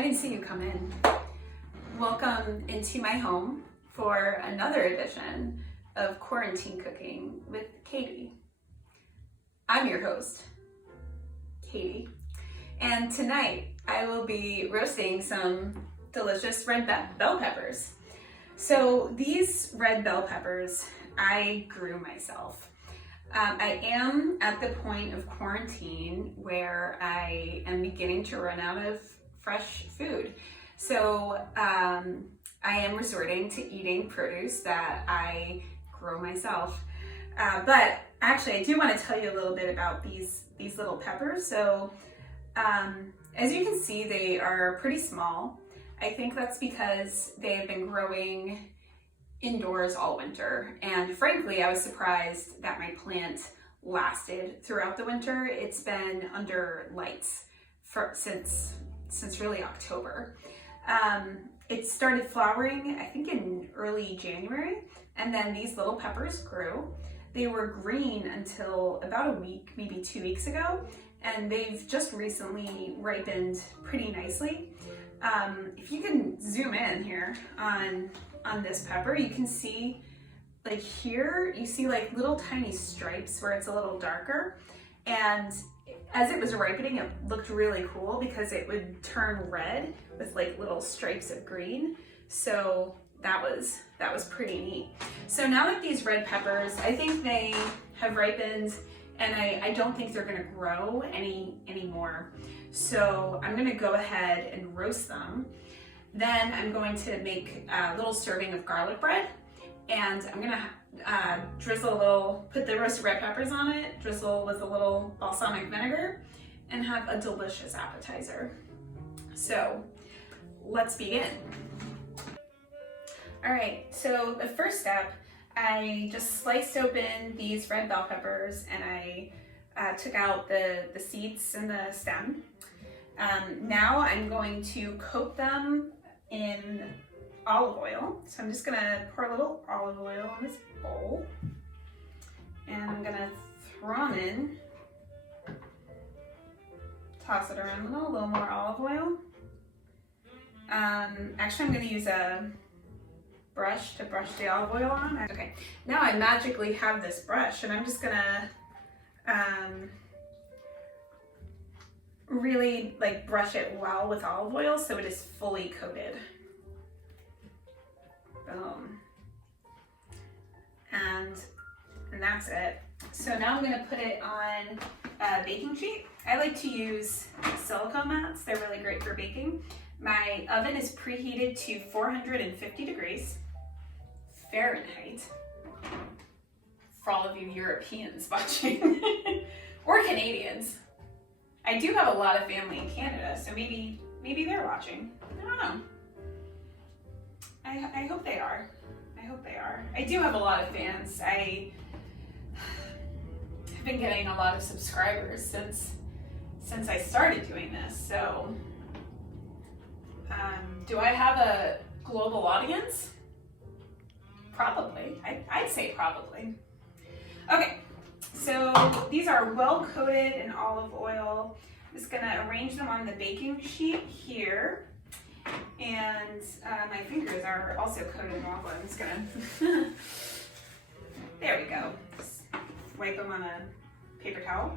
I didn't see you come in. Welcome into my home for another edition of Quarantine Cooking with Katie. I'm your host, Katie, and tonight I will be roasting some delicious red bell peppers. So these red bell peppers I grew myself. I am at the point of quarantine where I am beginning to run out of fresh food. So I am resorting to eating produce that I grow myself. But actually, I do want to tell you a little bit about these little peppers. So as you can see, they are pretty small. I think that's because they have been growing indoors all winter, and frankly I was surprised that my plant lasted throughout the winter. It's been under lights since really October. It started flowering I think in early January, and then these little peppers grew. They were green until about a week, maybe 2 weeks ago, and they've just recently ripened pretty nicely. If you can zoom in here on this pepper, you can see like here, you see like little tiny stripes where it's a little darker. And as it was ripening, it looked really cool because it would turn red with like little stripes of green. So that was pretty neat. So now that these red peppers, I think they have ripened, and I don't think they're gonna grow anymore. So I'm gonna go ahead and roast them. Then I'm going to make a little serving of garlic bread, and I'm gonna put the roasted red peppers on it, drizzle with a little balsamic vinegar, and have a delicious appetizer. So let's begin. All right, so the first step, I just sliced open these red bell peppers, and I took out the seeds and the stem. Now I'm going to coat them in olive oil. So I'm just gonna pour a little olive oil in this bowl, and I'm gonna throw them in, toss it around a little more olive oil. Actually, I'm gonna use a brush to brush the olive oil on. Okay, now I magically have this brush, and I'm just gonna really like brush it well with olive oil so it is fully coated. Boom. And that's it. So now I'm gonna put it on a baking sheet. I like to use silicone mats. They're really great for baking. My oven is preheated to 450 degrees Fahrenheit for all of you Europeans watching or Canadians. I do have a lot of family in Canada, so maybe they're watching. I don't know. I hope they are. I hope they are. I do have a lot of fans. I have been getting a lot of subscribers since I started doing this. So, do I have a global audience? Probably. I'd say probably. Okay. So these are well coated in olive oil. I'm just gonna arrange them on the baking sheet here. And my fingers are also coated in olive oil. I'm just gonna, there we go. Just wipe them on a paper towel.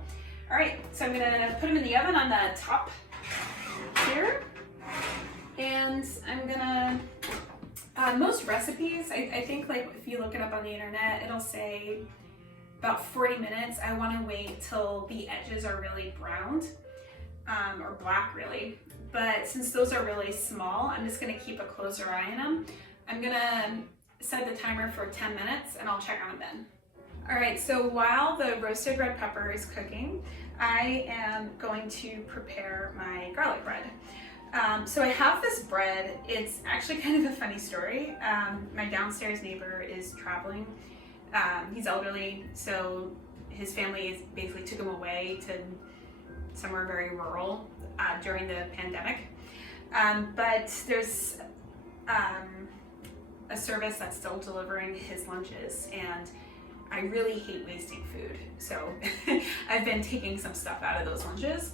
All right, so I'm gonna put them in the oven on the top here. And I'm gonna, most recipes, I think like if you look it up on the internet, it'll say about 40 minutes. I want to wait till the edges are really browned, or black really. But since those are really small, I'm just going to keep a closer eye on them. I'm going to set the timer for 10 minutes, and I'll check on them then. All right, so while the roasted red pepper is cooking, I am going to prepare my garlic bread. So I have this bread. It's actually kind of a funny story. My downstairs neighbor is traveling. He's elderly, so his family basically took him away to somewhere very rural during the pandemic. But there's a service that's still delivering his lunches, and I really hate wasting food. So I've been taking some stuff out of those lunches.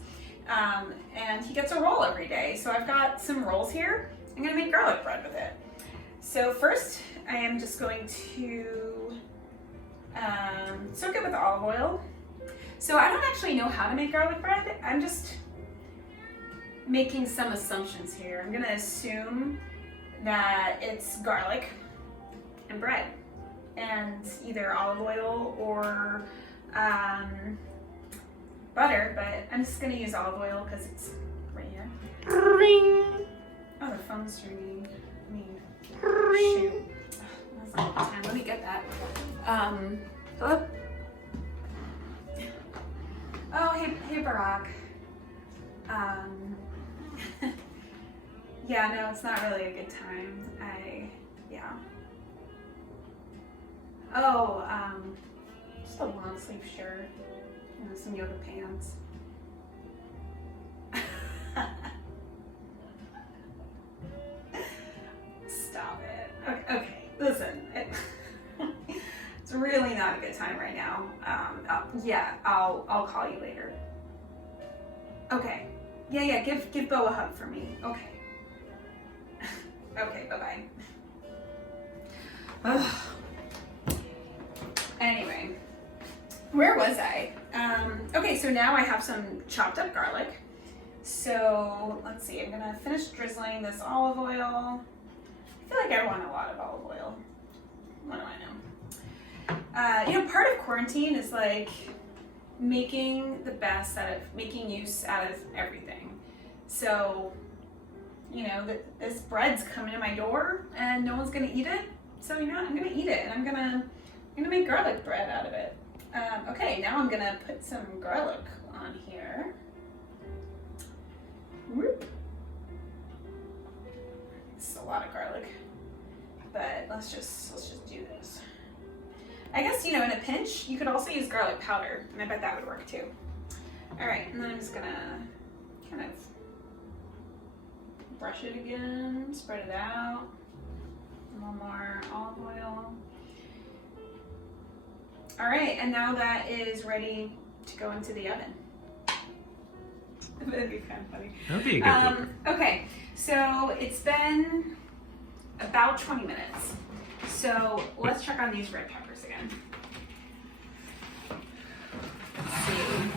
and he gets a roll every day. So I've got some rolls here. I'm gonna make garlic bread with it. So first, I am just going to soak it with olive oil. So I don't actually know how to make garlic bread. I'm just making some assumptions here. I'm gonna assume that it's garlic and bread and either olive oil or butter, but I'm just gonna use olive oil because it's right here. Ring. Oh, the phone's ringing. I mean, shoot. That's all the time. Let me get that. Hello? Oh, hey Barack. Yeah, no, it's not really a good time. Yeah. Oh, just a long sleeve shirt, you know, some yoga pants. Stop it. Okay, listen. It's really not a good time right now. Yeah, I'll call you later. Okay. Yeah, give Bo a hug for me. Okay. Okay, bye-bye. Anyway, where was I? Okay, so now I have some chopped up garlic. So let's see, I'm gonna finish drizzling this olive oil. I feel like I want a lot of olive oil. What do I know? You know, part of quarantine is like making use out of everything. So, you know, this bread's coming to my door and no one's gonna eat it. So, you know, I'm gonna eat it and I'm gonna make garlic bread out of it. Okay, now I'm gonna put some garlic on here. Whoop. This is a lot of garlic, but let's just do this. I guess, you know, in a pinch, you could also use garlic powder, and I bet that would work too. All right, and then I'm just gonna kind of brush it again, spread it out. A little more olive oil. All right, and now that is ready to go into the oven. That'd be kind of funny. That'd be a good one. Okay, so it's been about 20 minutes. So let's check on these red peppers again. Let's see.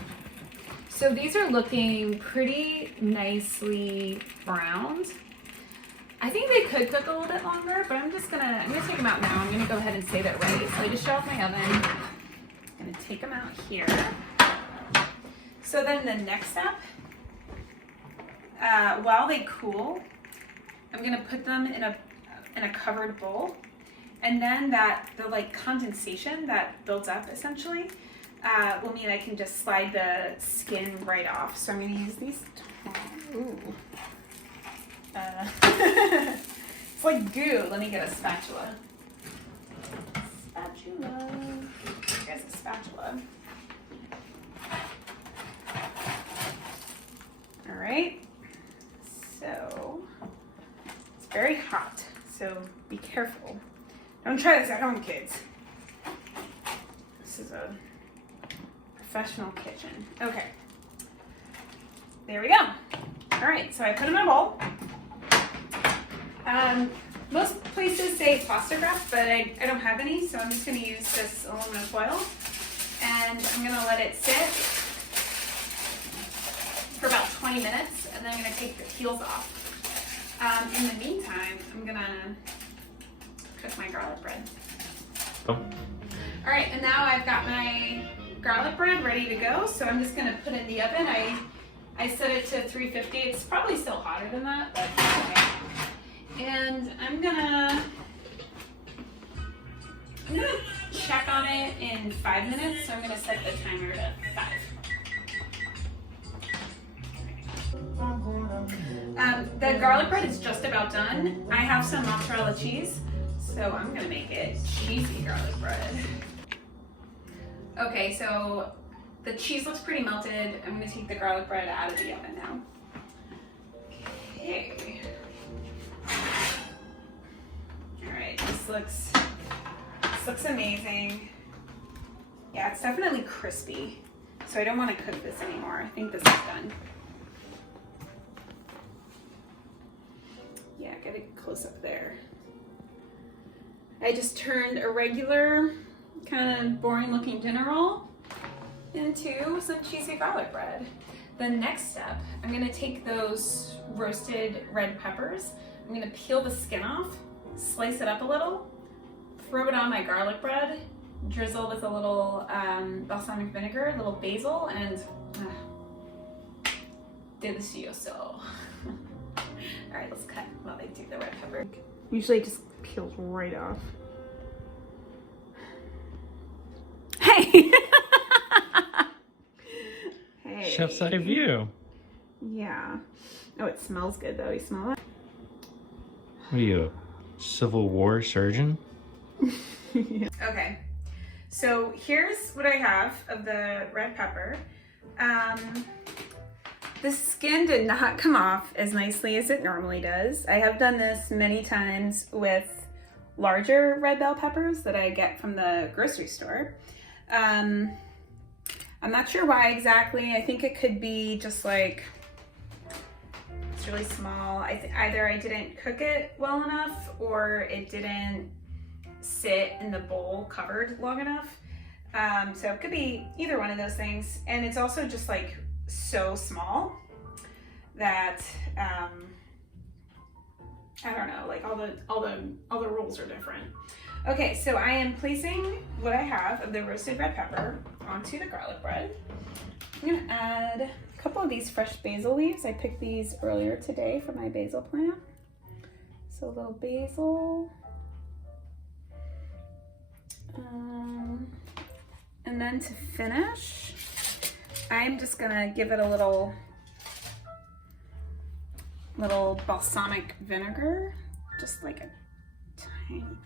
So these are looking pretty nicely browned. I think they could cook a little bit longer, but I'm gonna take them out now. I'm gonna go ahead and say they're ready. So I just shut off my oven. I'm gonna take them out here. So then the next step, while they cool, I'm gonna put them in a covered bowl, and then the like condensation that builds up essentially will mean I can just slide the skin right off. So I'm gonna use these. Ooh. It's like goo. Let me get a spatula. Here's a spatula. All right. So it's very hot. So be careful. Don't try this at home, kids. This is a professional kitchen. Okay. There we go. All right. So I put them in a bowl. Most places say pasta graft, but I don't have any, so I'm just going to use this aluminum foil, and I'm going to let it sit for about 20 minutes, and then I'm going to take the peels off. In the meantime, I'm going to cook my garlic bread. Oh. All right, and now I've got my garlic bread ready to go, so I'm just going to put it in the oven. I set it to 350. It's probably still hotter than that, but okay. And I'm gonna check on it in 5 minutes, so I'm gonna set the timer to 5. The garlic bread is just about done. I have some mozzarella cheese, so I'm gonna make it cheesy garlic bread. Okay, so the cheese looks pretty melted. I'm gonna take the garlic bread out of the oven now. Okay. All right, this looks amazing. Yeah, it's definitely crispy. So I don't want to cook this anymore. I think this is done. Yeah, get it close up there. I just turned a regular, kind of boring looking dinner roll into some cheesy garlic bread. The next step, I'm gonna take those roasted red peppers, I'm gonna peel the skin off, slice it up a little, throw it on my garlic bread, drizzle with a little balsamic vinegar, a little basil, and delicioso. All right, let's cut while I do the red pepper. Usually it just peels right off. Hey! Hey. Chef's eye view. Yeah. Oh, it smells good though. You smell that? What are you, a Civil War surgeon? Yeah. Okay. So here's what I have of the red pepper. The skin did not come off as nicely as it normally does. I have done this many times with larger red bell peppers that I get from the grocery store. I'm not sure why exactly. I think it could be just like, it's really small. Either I didn't cook it well enough or it didn't sit in the bowl covered long enough. So it could be either one of those things. And it's also just like so small that I don't know, like all the rolls are different. Okay, so I am placing what I have of the roasted red pepper onto the garlic bread. I'm gonna add a couple of these fresh basil leaves. I picked these earlier today for my basil plant. So a little basil. And then to finish, I'm just gonna give it a little balsamic vinegar, just like a tiny bit.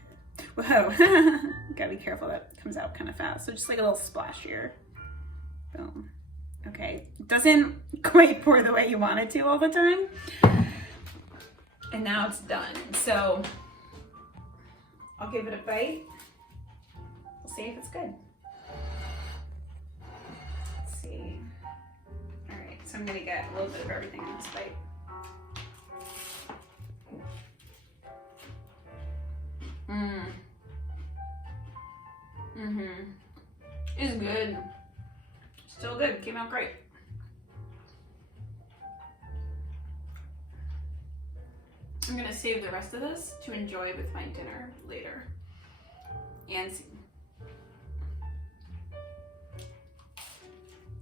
Whoa, gotta be careful, that comes out kind of fast. So just like a little splash here. Boom. Okay, it doesn't quite pour the way you want it to all the time. And now it's done. So I'll give it a bite. We'll see if it's good. Let's see. All right, so I'm gonna get a little bit of everything in this bite. It's good. Still good. Came out great. I'm gonna save the rest of this to enjoy with my dinner later. And